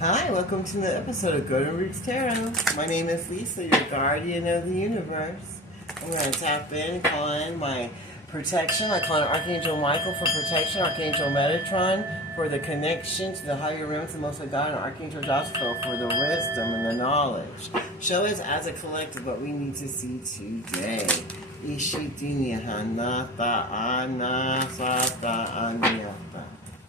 Hi, welcome to the episode of Golden Roots Tarot. My name is Lisa, your guardian of the universe. I'm going to tap in and call in my protection. I call in Archangel Michael for protection, Archangel Metatron for the connection to the higher realms of Most High God, and Archangel Joshua for the wisdom and the knowledge. Show us as a collective what we need to see today. Ishitinya hanata anasata anyata.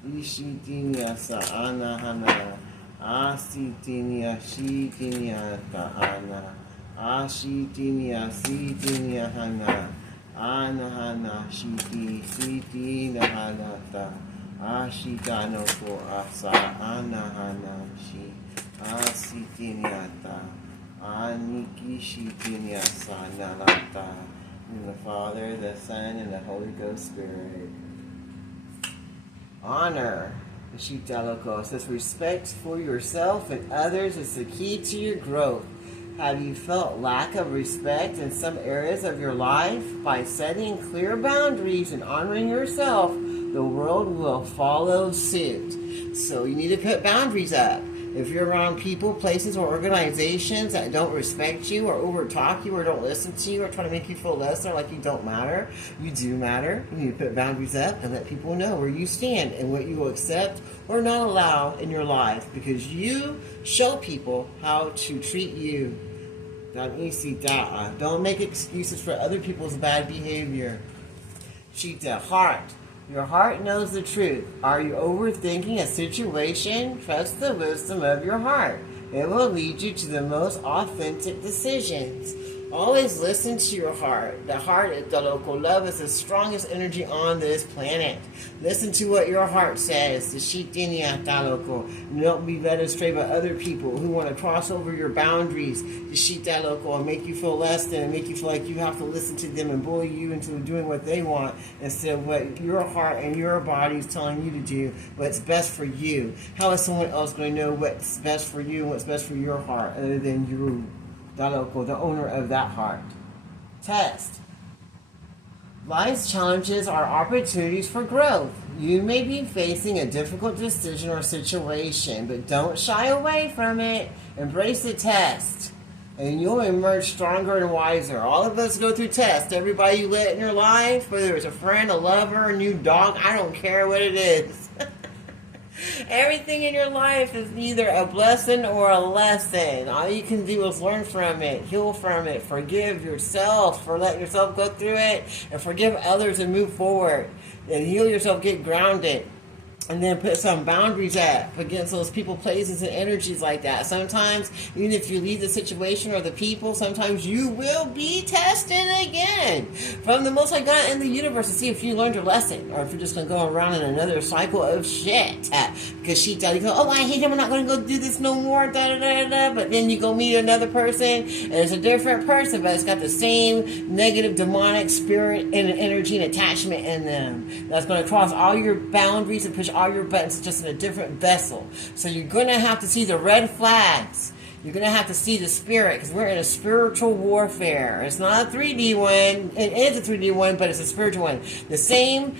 Ishitinya saana hana. Asitinia, shitinia, taana. Ashitinia, sitinia, hana. Anahana, shiti, siti, nahanata. Ashitano for asa, anahana, shi. Asitinia, ta. Aniki, shitinia, sanalata. In the Father, the Son, and the Holy Ghost Spirit. Honor. The Shittaloko says, respect for yourself and others is the key to your growth. Have you felt lack of respect in some areas of your life? By setting clear boundaries and honoring yourself, the world will follow suit. So you need to put boundaries up. If you're around people, places, or organizations that don't respect you or overtalk you or don't listen to you or try to make you feel lesser, like you don't matter, you do matter. You need to put boundaries up and let people know where you stand and what you will accept or not allow in your life, because you show people how to treat you. Don't make excuses for other people's bad behavior. Shita, heart. Your heart knows the truth. Are you overthinking a situation? Trust the wisdom of your heart. It will lead you to the most authentic decisions. Always listen to your heart. The heart, the local love, is the strongest energy on this planet. Listen to what your heart says. The shitinia taloko. Don't be led astray by other people who want to cross over your boundaries. The shitaloko and make you feel less than, and make you feel like you have to listen to them and bully you into doing what they want instead of what your heart and your body is telling you to do. What's best for you. How is someone else going to know what's best for you and what's best for your heart other than you? The owner of that heart. Test. Life's challenges are opportunities for growth. You may be facing a difficult decision or situation, but don't shy away from it. Embrace the test, and you'll emerge stronger and wiser. All of us go through tests. Everybody you let in your life, whether it's a friend, a lover, a new dog, I don't care what it is. Everything in your life is either a blessing or a lesson. All you can do is learn from it, heal from it, forgive yourself for letting yourself go through it, and forgive others and move forward. And heal yourself, get grounded. And then put some boundaries up against those people, places, and energies like that. Sometimes, even if you leave the situation or the people, sometimes you will be tested again from the Most High God and the universe to see if you learned your lesson, or if you're just going to go around in another cycle of shit. Because she tells you, oh, I hate him, I'm not going to go do this no more, but then you go meet another person, and it's a different person, but it's got the same negative demonic spirit and energy and attachment in them. That's going to cross all your boundaries and push all your buttons just in a different vessel. So you're going to have to see the red flags. You're going to have to see the spirit, because we're in a spiritual warfare. It's not a 3D one. It is a 3D one, but it's a spiritual one. The same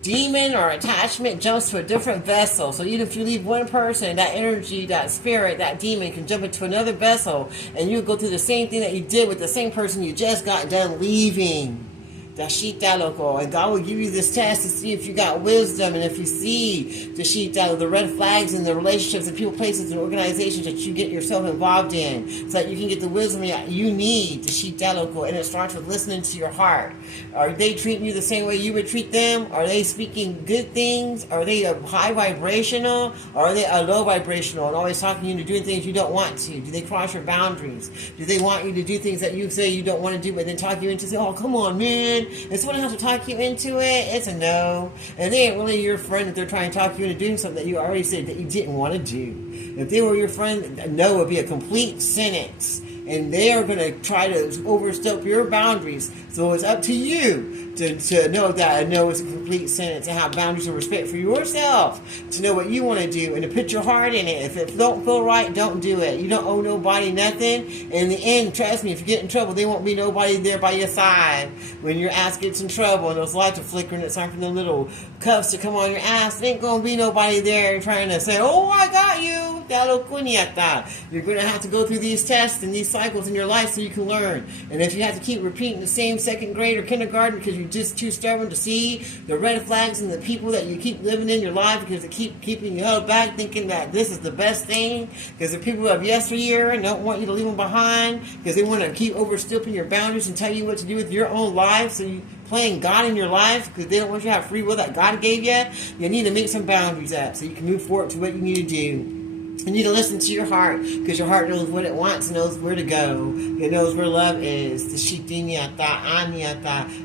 demon or attachment jumps to a different vessel. So even if you leave one person, that energy, that spirit, that demon can jump into another vessel, and you go through the same thing that you did with the same person you just got done leaving. And God will give you this test to see if you got wisdom, and if you see the red flags in the relationships and people, places, and organizations that you get yourself involved in, so that you can get the wisdom you need. And it starts with listening to your heart. Are they treating you the same way you would treat them? Are they speaking good things? Are they a high vibrational? Or are they a low vibrational and always talking you into doing things you don't want to? Do they cross your boundaries? Do they want you to do things that you say you don't want to do, but then talk you into say, oh, come on, man. And someone has to talk you into it, it's a no. And they ain't really your friend if they're trying to talk you into doing something that you already said that you didn't want to do. If they were your friend, a no would be a complete sentence. And they are going to try to overstep your boundaries. So it's up to you to know that a no is a complete sentence, and have boundaries of respect for yourself, to know what you want to do and to put your heart in it. If it don't feel right, don't do it. You don't owe nobody nothing. In the end, trust me, if you get in trouble, there won't be nobody there by your side. When your ass gets in trouble and those lights are flickering, it's time for the little cuffs to come on your ass. There ain't going to be nobody there trying to say, oh, I got you. You're going to have to go through these tests and these cycles in your life so you can learn. And if you have to keep repeating the same second grade or kindergarten because you're just too stubborn to see the red flags and the people that you keep living in your life because they keep keeping you held back thinking that this is the best thing, because the people of yesteryear and don't want you to leave them behind because they want to keep overstepping your boundaries and tell you what to do with your own life, so you playing God in your life because they don't want you to have free will that God gave you. You need to make some boundaries up so you can move forward to what you need to do. You need to listen to your heart because your heart knows what it wants, knows where to go. It knows where love is.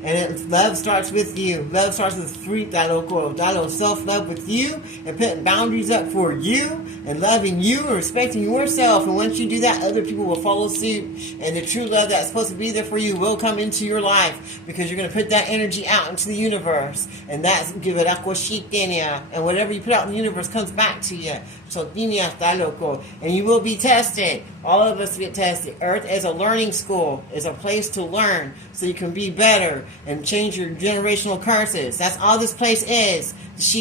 And love starts with you. Love starts with free self-love with you and putting boundaries up for you and loving you and respecting yourself. And once you do that, other people will follow suit. And the true love that's supposed to be there for you will come into your life because you're going to put that energy out into the universe. And that's give it and whatever you put out in the universe comes back to you. So and you will be tested. All of us get tested. Earth is a learning school, is a place to learn so you can be better and change your generational curses. That's all this place is. That's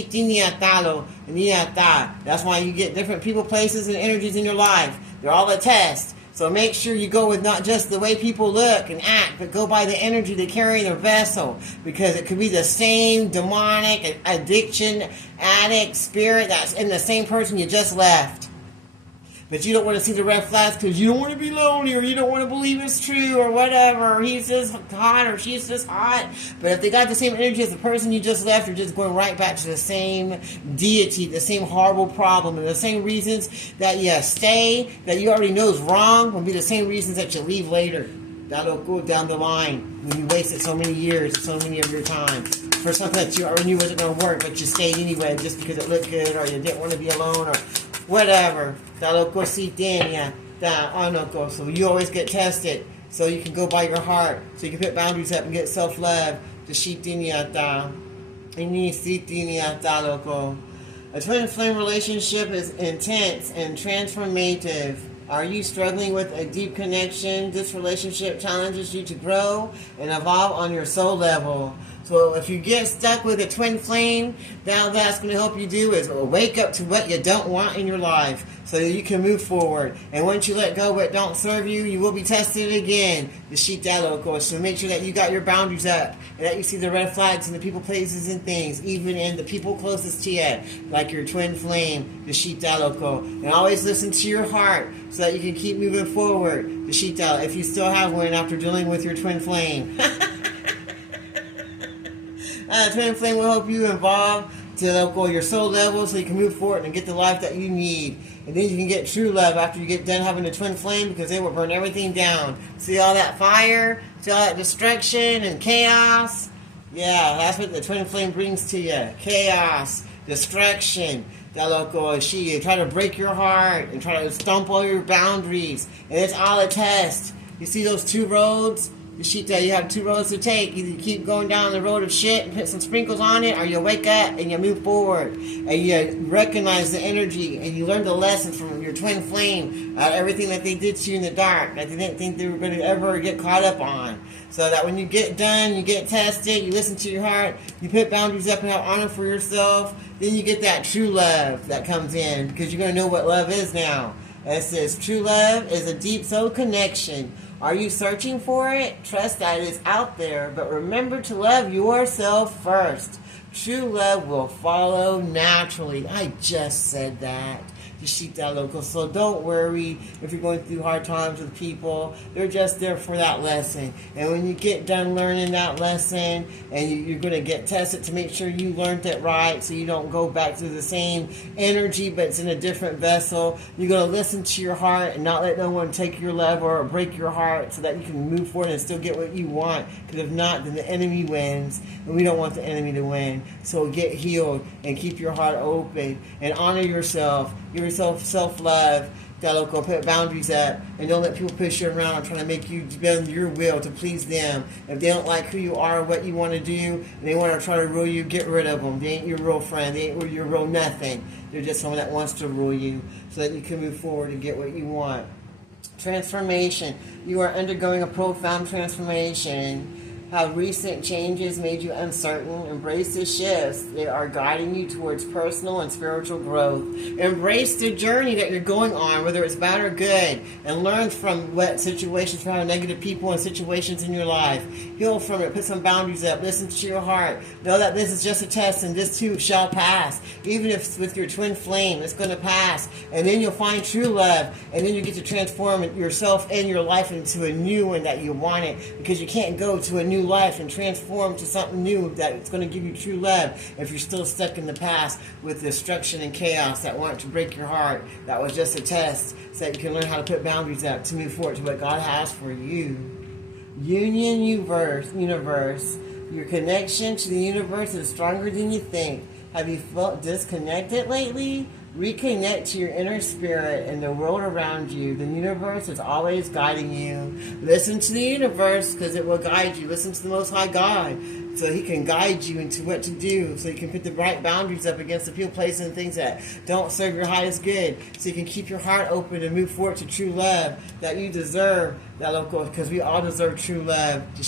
why you get different people, places, and energies in your life. They're all a test. So make sure you go with not just the way people look and act, but go by the energy they carry in their vessel. Because it could be the same demonic addiction, addict, spirit that's in the same person you just left. But you don't want to see the red flags because you don't want to be lonely, or you don't want to believe it's true, or whatever. Or he's just hot or she's just hot. But if they got the same energy as the person you just left, you're just going right back to the same deity, the same horrible problem, and the same reasons that you stay, that you already know is wrong, will be the same reasons that you leave later. That'll go down the line when you wasted so many years, so many of your time for something that you already knew wasn't going to work, but you stayed anyway just because it looked good, or you didn't want to be alone, or whatever. So you always get tested, so you can go by your heart, so you can put boundaries up and get self-love. A twin flame relationship is intense and transformative. Are you struggling with a deep connection? This relationship challenges you to grow and evolve on your soul level. So if you get stuck with a twin flame, now that's going to help you do is wake up to what you don't want in your life so that you can move forward. And once you let go of what don't serve you, you will be tested again. So make sure that you got your boundaries up and that you see the red flags in the people, places, and things, even in the people closest to you, like your twin flame, and always listen to your heart so that you can keep moving forward. If you still have one after dealing with your twin flame. Twin flame will help you evolve to your soul level so you can move forward and get the life that you need. And then you can get true love after you get done having a twin flame, because they will burn everything down. See all that fire? See all that destruction and chaos? Yeah, that's what the twin flame brings to you. Chaos, destruction. She try to break your heart and try to stomp all your boundaries. And it's all a test. You see those two roads? You have two roads to take. Either you keep going down the road of shit and put some sprinkles on it, or you wake up and you move forward and you recognize the energy and you learn the lesson from your twin flame, everything that they did to you in the dark that they didn't think they were going to ever get caught up on. So that when you get done, you get tested, you listen to your heart, you put boundaries up and have honor for yourself, then you get that true love that comes in, because you're going to know what love is now. It says true love is a deep soul connection. Are you searching for it? Trust that it is out there, but remember to love yourself first. True love will follow naturally. I just said that. So don't worry if you're going through hard times with people. They're just there for that lesson. And when you get done learning that lesson, and you're going to get tested to make sure you learned it right, so you don't go back to the same energy, but it's in a different vessel. You're going to listen to your heart and not let no one take your love or break your heart, so that you can move forward and still get what you want. Because if not, then the enemy wins. And we don't want the enemy to win. So get healed and keep your heart open and honor yourself. Give yourself self-love. Put boundaries up, and don't let people push you around trying to make you bend your will to please them. If they don't like who you are or what you want to do, and they want to try to rule you, get rid of them. They ain't your real friend. They ain't your real nothing. They're just someone that wants to rule you so that you can move forward and get what you want. Transformation. You are undergoing a profound transformation. How recent changes made you uncertain. Embrace the shifts. They are guiding you towards personal and spiritual growth. Embrace the journey that you're going on, whether it's bad or good, and learn from what situations, from negative people and situations in your life. Heal from it. Put some boundaries up. Listen to your heart. Know that this is just a test, and this too shall pass. Even if with your twin flame, it's going to pass. And then you'll find true love, and then you get to transform yourself and your life into a new one that you wanted, because you can't go to a new life and transform to something new that's going to give you true love if you're still stuck in the past with destruction and chaos that want to break your heart. That was just a test so that you can learn how to put boundaries up to move forward to what God has for you. Union universe. Your connection to the universe is stronger than you think. Have you felt disconnected lately? Reconnect to your inner spirit and the world around you. The universe is always guiding you. Listen to the universe because it will guide you. Listen to the Most High God so He can guide you into what to do. So you can put the right boundaries up against the people, places, and things that don't serve your highest good. So you can keep your heart open and move forward to true love that you deserve. Because we all deserve true love. Don't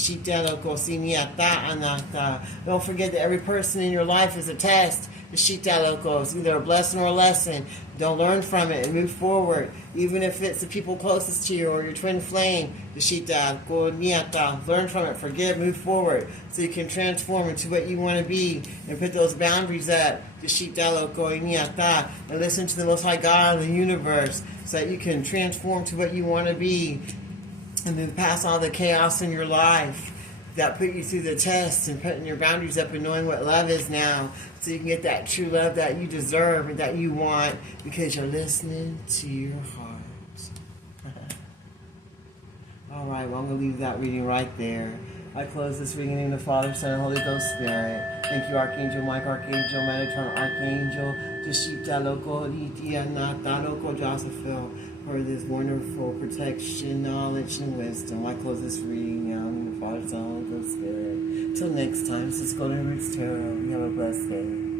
forget that every person in your life is a test. It's either a blessing or a lesson. Don't learn from it and move forward. Even if it's the people closest to you or your twin flame. Learn from it, forgive, move forward. So you can transform into what you want to be and put those boundaries up. And listen to the Most High God in the universe so that you can transform to what you want to be and move past all the chaos in your life that put you through the test and putting your boundaries up and knowing what love is now, so you can get that true love that you deserve and that you want because you're listening to your heart. All right, well, I'm going to leave that reading right there. I close this reading in the Father, Son, and Holy Ghost Spirit. Thank you, Archangel Mike, Archangel Metatron, Archangel Jashita Loko Litia Nataroko Josephil, for this wonderful protection, knowledge, and wisdom. I close this reading now in the Father, Son, and Holy Ghost Spirit. Till next time, this is Golden Roots Tarot. You have a blessed day.